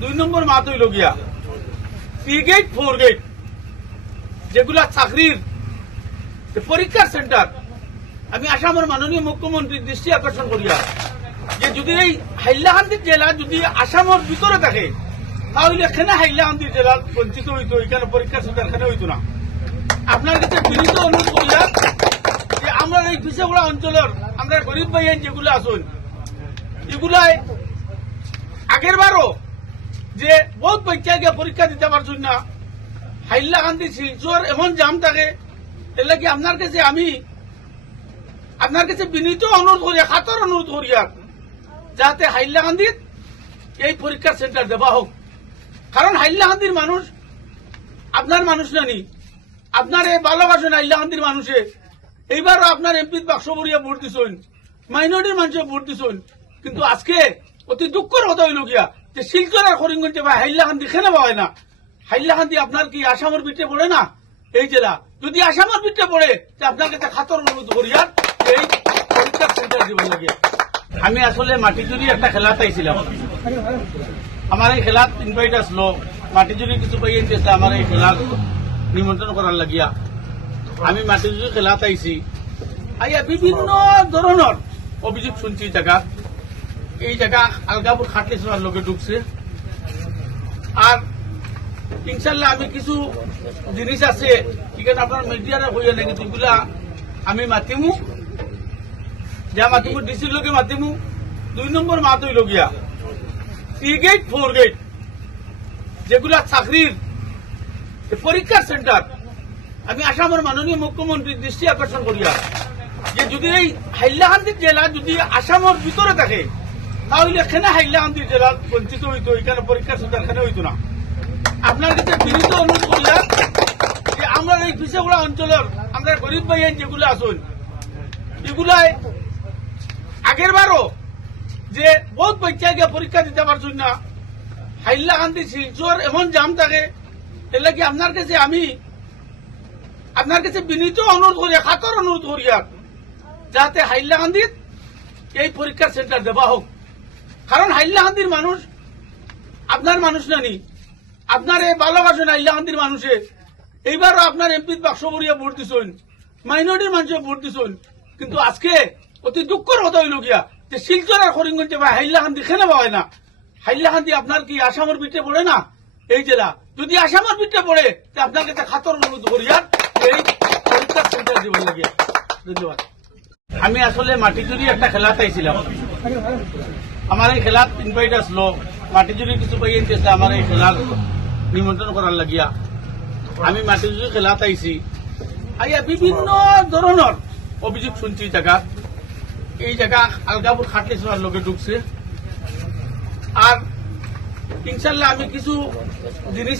দুই নম্বর মাত হইল গিয়া থ্রি গেট ফোর গেট যেগুলা চাকরির পরীক্ষার সেন্টার আমি আসামের মাননীয় মুখ্যমন্ত্রীর দৃষ্টি আকর্ষণ করিয়া, যে যদি এই হাইলাকান্দি জেলা যদি আসামের ভিতরে থাকে, তাহলে এখানে হাইলাকান্দি জেলা বঞ্চিত হইতো, এখানে পরীক্ষার সেন্টার এখানে হইতো না। আপনার কাছে বিনীত অনুরোধ করিয়া যে আমরা এই পিছাগুড়া অঞ্চলের, আমরা গরিব ভাইয়ের যেগুলো আসুন এগুলাই আগের বারও যে বহুত বাচ্চাকে পরীক্ষা দিতে পারছুন না হাইলাকান্দি শিলচর এমন জাম থাকে। এর লাগি আপনার কাছে আমি আপনার কাছে বিনীত অনুরোধ করি হাতর অনুরোধ করি আর যাতে হাইলাকান্দির এই পরীক্ষার সেন্টার দেওয়া হোক কারণ হাইলাকান্দির মানুষ আপনার মানুষ নানি আপনার এই ভালোবাসেন হাইলাকান্দির মানুষে এইবারও আপনার এমপি বাক্স ভরিয়া ভোট দিছেন। মাইনরিটির মানুষে ভোট দিছেন। কিন্তু আজকে অতি দুঃখের কথা হইল গিয়া যে শিলচর আর করিমগঞ্জে বা হাইলাকান্দি খেনে পাওয়া না? হাইলাকান্দি আপনার কি আসামের পিঠে পড়ে না? এই জেলা। যদি আসামের পিঠে পড়ে, তে আপনার কাছে খাতর অনুরোধ করি আর যে এই পরীক্ষার সেন্টার দিবেন লাগে। আমি আসলে মাটিজুরি একটা খেলা চাইছিলাম আমার এই খেলাত ইনভাইট আসলো। মাটিজুরি কিছু পাই আনতেছে আমার এই খেলার নিমন্ত্রণ করার লাগিয়া। আমি মাটিজুরি খেলাত আইছি। আইয়া বিভিন্ন ধরনের অভিযোগ শুনছি জায়গা এই জায়গা আলগাপুর খাটলি সোনার লোকে ঢুকছে। আর ইনশাল্লাহ আমি কিছু জিনিস আছে এখানে আপনার মিডিয়ারা হইয়া নাকি যেগুলা আমি মাতিমু। যা মাতিমু, ডিসির লোকে মাতিমু। দুই নম্বর মাত হইল গিয়া থ্রি গেট ফোর গেট যেগুলা চাকরির পরীক্ষার সেন্টার। আমি আসামের মাননীয় মুখ্যমন্ত্রীর দৃষ্টি আকর্ষণ করিয়া, যে যদি এই হাইলাকান্দি জেলা যদি আসামের ভিতরে থাকে তাহলে এখানে হাইলাকান্দি জেলা বঞ্চিত হইতো এখানে পরীক্ষার সেন্টার এখানে হইতো না। আপনার কাছে বিনীত অনুরোধ করিয়া যে আমরা এই পিছাগুড়া অঞ্চলের আমরা গরিব ভাইয়ের যেগুলো আসুন এগুলাই আগের বারও যে বহুত বাচ্চাকে পরীক্ষা দিতে পারছুন না হাইলাকান্দি শিলচর এমন জাম থাকে এর লাগি আপনার কাছে আমি আপনার কাছে বিনীত অনুরোধ করি খাতর অনুরোধ করি যাতে হাইলাকান্দির এই পরীক্ষার সেন্টার দেওয়া হোক। কারণ হাইলাকান্দির মানুষ, আপনার মানুষ নানি আপনার এই ভালোবাসেন হাইলাকান্দির মানুষে। এইবারও আপনার এমপি বাক্স ভরিয়া ভোট দিছেন, মাইনরিটির মানুষে ভোট দিছেন। কিন্তু আজকে অতি দুঃখের কথা হইল গিয়া যে শিলচর আর করিমগঞ্জে বা হাইলাকান্দি খেনে পাওয়া না? হাইলাকান্দি আপনার কি আসামের পিঠে পড়ে না? এই জেলা, যদি আসামের পিঠে পড়ে, তে আপনার কাছে খাতর অনুরোধ করি আর যে এই পরীক্ষার সেন্টার দিবেন লাগিয়া ধন্যবাদ। আমি আসলে মাটিজুরি একটা খেলা চাইছিলাম আমার এই খেলাত ইনভাইট আসলো মাটিজুরি কিছু পাই আনতেছে আমার এই খেলার নিমন্ত্রণ করার লাগিয়া আমি মাটিজুরি খেলাত আইছি আইয়া বিভিন্ন ধরনের অভিযোগ শুনছি জায়গা এই জায়গা আলগাপুর খাটলি সোনার লোকে ঢুকছে আর ইনশাল্লাহ আমি কিছু জিনিস